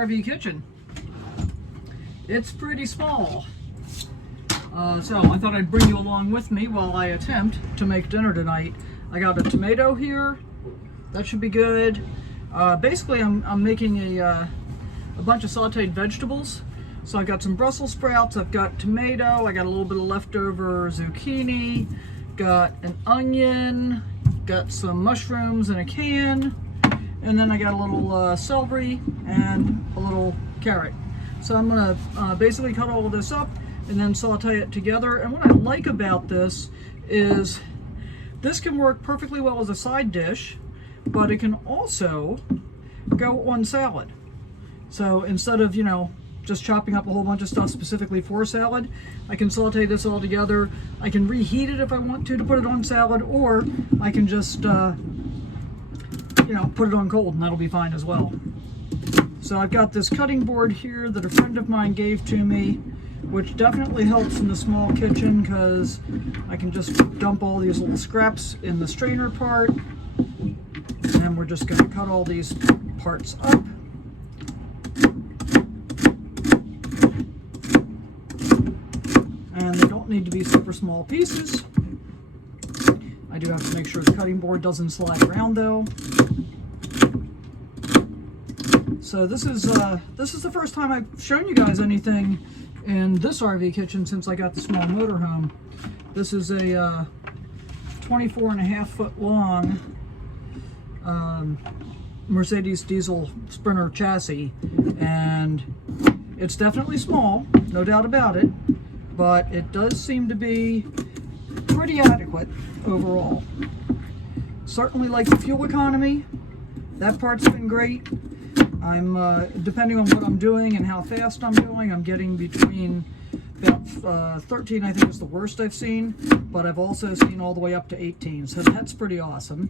RV kitchen. It's pretty small. So I thought I'd bring you along with me while I attempt to make dinner tonight. I got a tomato here. That should be good. Basically, I'm making a bunch of sautéed vegetables. So I've got some Brussels sprouts, I've got tomato, I got a little bit of leftover zucchini, got an onion, got some mushrooms in a can, and then I got a little celery and a little carrot. So I'm gonna basically cut all of this up and then saute it together. And what I like about this is this can work perfectly well as a side dish, but it can also go on salad. So instead of, just chopping up a whole bunch of stuff specifically for salad, I can saute this all together. I can reheat it if I want to put it on salad, or I can just, put it on cold and that'll be fine as well. So I've got this cutting board here that a friend of mine gave to me, which definitely helps in the small kitchen because I can just dump all these little scraps in the strainer part. And then we're just going to cut all these parts up. And they don't need to be super small pieces. I do have to make sure the cutting board doesn't slide around though. So this is the first time I've shown you guys anything in this RV kitchen since I got the small motorhome. This is a 24.5 foot long Mercedes diesel Sprinter chassis, and it's definitely small, no doubt about it, but it does seem to be pretty adequate overall. Certainly like the fuel economy, that part's been great. I'm depending on what I'm doing and how fast I'm going, I'm getting between about 13, I think is the worst I've seen, but I've also seen all the way up to 18, so that's pretty awesome.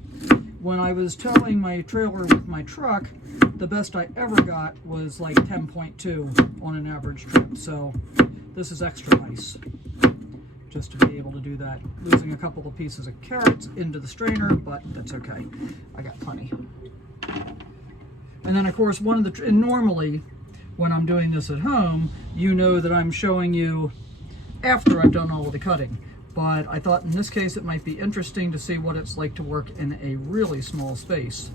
When I was towing my trailer with my truck, the best I ever got was like 10.2 on an average trip, so this is extra nice just to be able to do that. Losing a couple of pieces of carrots into the strainer, but that's okay. I got plenty. And then of course and normally when I'm doing this at home, you know that I'm showing you after I've done all of the cutting. But I thought in this case it might be interesting to see what it's like to work in a really small space.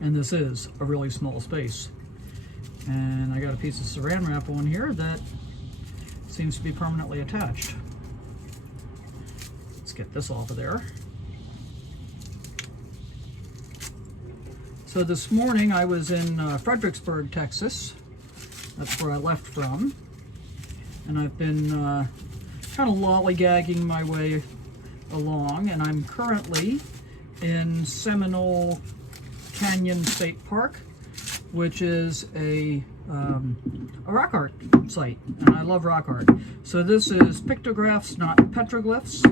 And this is a really small space. And I got a piece of saran wrap on here that seems to be permanently attached. Let's get this off of there. So this morning I was in Fredericksburg, Texas. That's where I left from. And I've been kind of lollygagging my way along, and I'm currently in Seminole Canyon State Park, which is a rock art site, and I love rock art. So this is Pictographs, not Petroglyphs.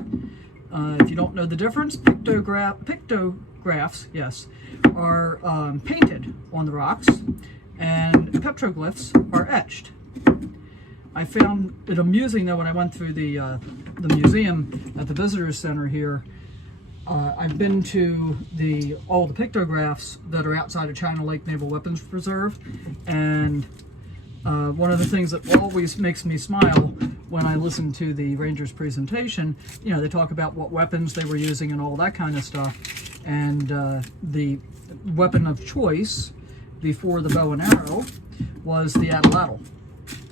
If you don't know the difference, Pictographs, yes, are painted on the rocks, and petroglyphs are etched. I found it amusing though when I went through the museum at the visitor center here. I've been to all the pictographs that are outside of China Lake Naval Weapons Reserve, and one of the things that always makes me smile when I listen to the Rangers presentation, they talk about what weapons they were using and all that kind of stuff, and the weapon of choice before the bow and arrow was the Atlatl.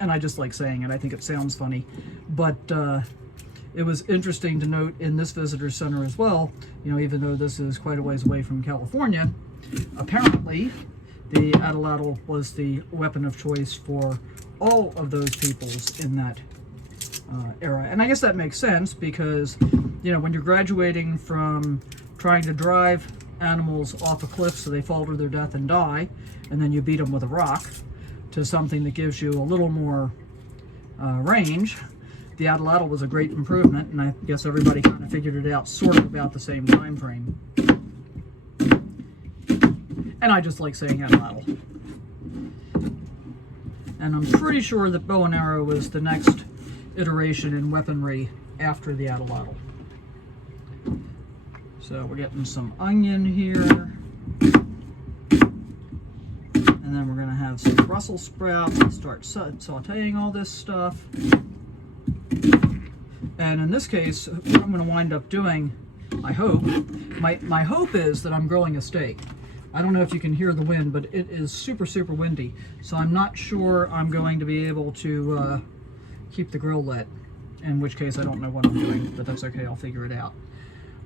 And I just like saying it, I think it sounds funny, but it was interesting to note in this visitor center as well, even though this is quite a ways away from California, apparently the Atlatl was the weapon of choice for all of those peoples in that era. And I guess that makes sense because, when you're graduating from trying to drive animals off a cliff so they fall to their death and die, and then you beat them with a rock, to something that gives you a little more range, the Atlatl was a great improvement, and I guess everybody kind of figured it out sort of about the same time frame. And I just like saying Atlatl. And I'm pretty sure that bow and arrow was the next iteration in weaponry after the Atlatl. So we're getting some onion here. And And then we're going to have some Brussels sprouts and start sauteing all this stuff. And in this case, what I'm going to wind up doing, I hope, my hope is that I'm grilling a steak. I don't know if you can hear the wind, but it is super, super windy. So I'm not sure I'm going to be able to keep the grill lit, in which case I don't know what I'm doing, but that's okay, I'll figure it out.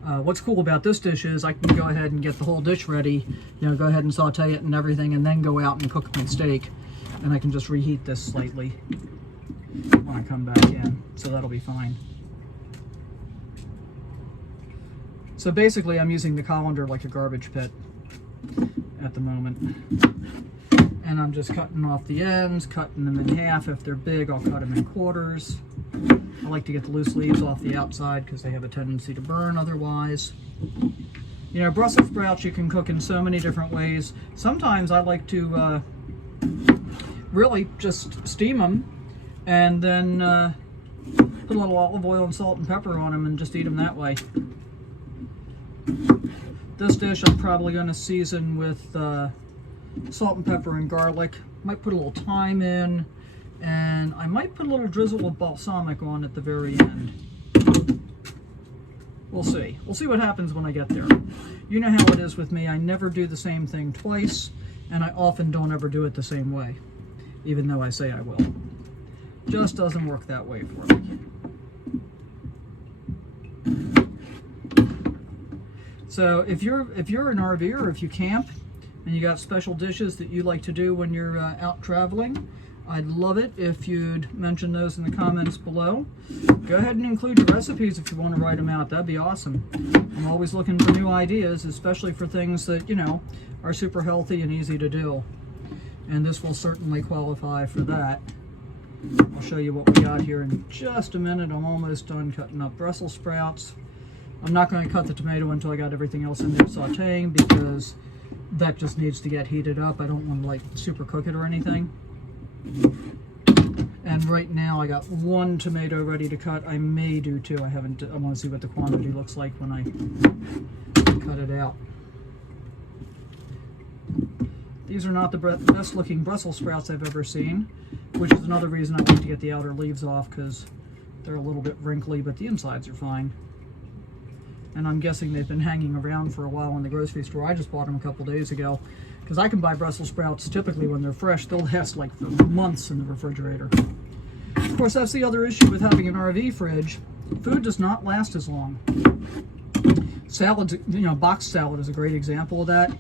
What's cool about this dish is I can go ahead and get the whole dish ready, you know, go ahead and saute it and everything, and then go out and cook my steak. And I can just reheat this slightly when I come back in, so that'll be fine. So basically I'm using the colander like a garbage pit at the moment. And I'm just cutting off the ends, cutting them in half. If they're big, I'll cut them in quarters. I like to get the loose leaves off the outside because they have a tendency to burn otherwise. You know, Brussels sprouts you can cook in so many different ways. Sometimes I like to really just steam them and then put a little olive oil and salt and pepper on them and just eat them that way. This dish I'm probably going to season with salt and pepper and garlic. Might put a little thyme in, and I might put a little drizzle of balsamic on at the very end. We'll see. We'll see what happens when I get there. You know how it is with me. I never do the same thing twice, and I often don't ever do it the same way, even though I say I will. Just doesn't work that way for me. So if you're an RVer or if you camp and you got special dishes that you like to do when you're out traveling, I'd love it if you'd mention those in the comments below. Go ahead and include your recipes if you want to write them out. That'd be awesome. I'm always looking for new ideas, especially for things that, you know, are super healthy and easy to do. And this will certainly qualify for that. I'll show you what we got here in just a minute. I'm almost done cutting up Brussels sprouts. I'm not going to cut the tomato until I got everything else in there sauteing because that just needs to get heated up. I don't want to like super cook it or anything. And right now I got one tomato ready to cut. I may do two. I want to see what the quantity looks like when I cut it out. These are not the best looking Brussels sprouts I've ever seen, which is another reason I like to get the outer leaves off because they're a little bit wrinkly, but the insides are fine. And I'm guessing they've been hanging around for a while in the grocery store. I just bought them a couple days ago because I can buy Brussels sprouts typically when they're fresh. They'll last like for months in the refrigerator. Of course, that's the other issue with having an RV fridge. Food does not last as long. Salads, you know, boxed salad is a great example of that.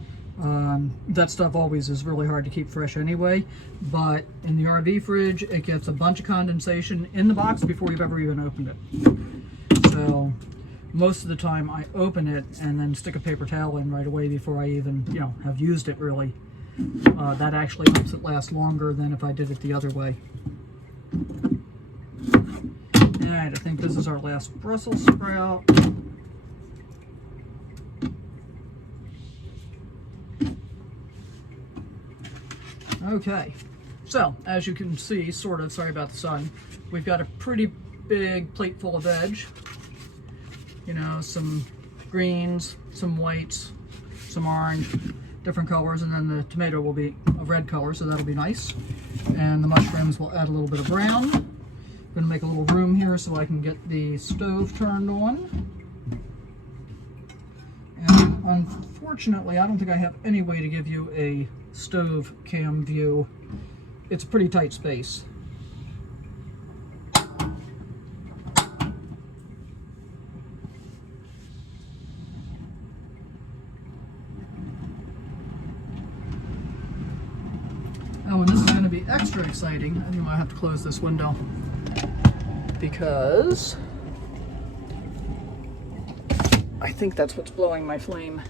That stuff always is really hard to keep fresh anyway, but in the RV fridge, it gets a bunch of condensation in the box before you've ever even opened it. So most of the time I open it and then stick a paper towel in right away before I even, you know, have used it really. That actually helps it last longer than if I did it the other way. Alright, I think this is our last Brussels sprout. Okay, so as you can see, sort of, sorry about the sun, we've got a pretty big plate full of veg. You know, some greens, some whites, some orange, different colors, and then the tomato will be a red color, so that'll be nice. And the mushrooms will add a little bit of brown. I'm going to make a little room here so I can get the stove turned on. And unfortunately, I don't think I have any way to give you a stove cam view. It's a pretty tight space. Oh, and this is going to be extra exciting. I think I have to close this window because I think that's what's blowing my flame.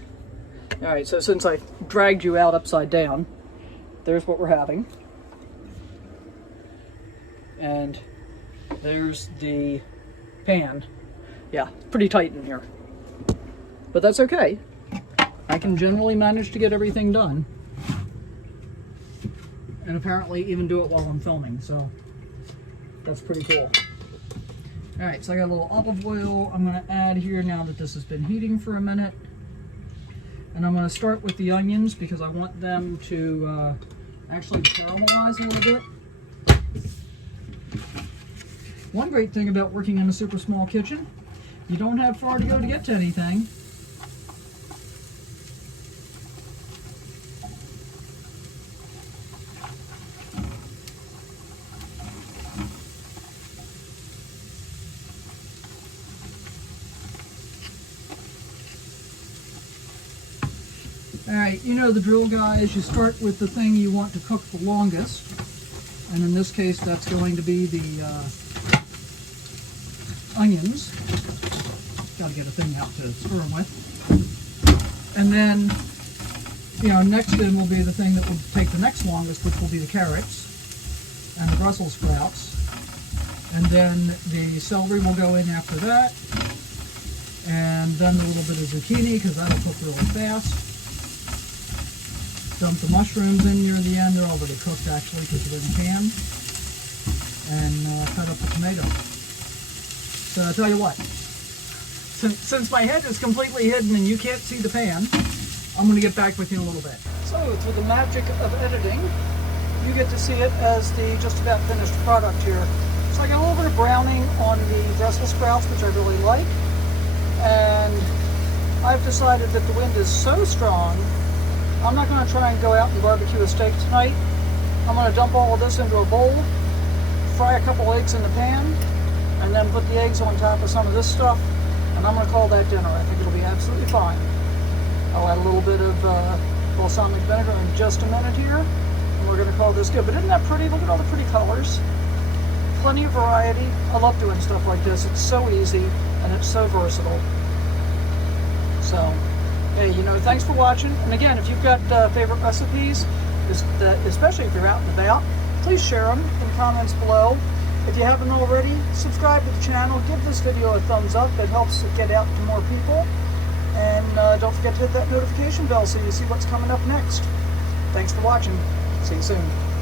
Alright, so since I dragged you out upside down, there's what we're having. And there's the pan. Yeah, pretty tight in here. But that's okay. I can generally manage to get everything done. And apparently even do it while I'm filming, so that's pretty cool. Alright, so I got a little olive oil I'm going to add here now that this has been heating for a minute. And I'm going to start with the onions because I want them to actually caramelize a little bit. One great thing about working in a super small kitchen, you don't have far to go to get to anything. Alright, you know the drill, guys. You start with the thing you want to cook the longest. And in this case, that's going to be the onions. Got to get a thing out to stir them with. And then, you know, next in will be the thing that will take the next longest, which will be the carrots and the Brussels sprouts. And then the celery will go in after that. And then a little bit of zucchini, because that'll cook really fast. Dump the mushrooms in near the end. They're already cooked, actually, because they're in a can. And cut up the tomato. So I'll tell you what, since my head is completely hidden and you can't see the pan, I'm going to get back with you in a little bit. So through the magic of editing, you get to see it as the just about finished product here. So I got a little bit of browning on the Brussels sprouts, which I really like. And I've decided that the wind is so strong, I'm not going to try and go out and barbecue a steak tonight. I'm going to dump all of this into a bowl, fry a couple eggs in the pan, and then put the eggs on top of some of this stuff, and I'm going to call that dinner. I think it'll be absolutely fine. I'll add a little bit of balsamic vinegar in just a minute here, and we're going to call this good. But isn't that pretty? Look at all the pretty colors. Plenty of variety. I love doing stuff like this. It's so easy, and it's so versatile. So, hey, you know, thanks for watching. And again, if you've got favorite recipes, especially if you're out and about, please share them in the comments below. If you haven't already, subscribe to the channel. Give this video a thumbs up. It helps it get out to more people. And don't forget to hit that notification bell so you see what's coming up next. Thanks for watching. See you soon.